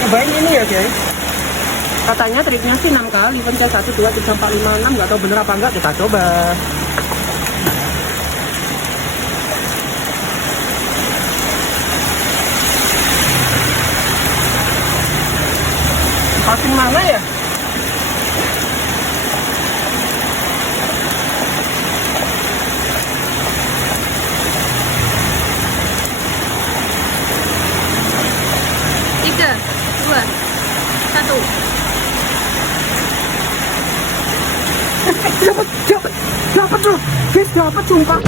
Cobain ini ya guys. Katanya triknya sih 6 kali, pencet 1, 2, 3, 4, 5, 6. Nggak tahu bener apa enggak, kita coba. Pasing mana ya? Tiga, dua, satu. Dapat tuh, guys, dapat sumpah.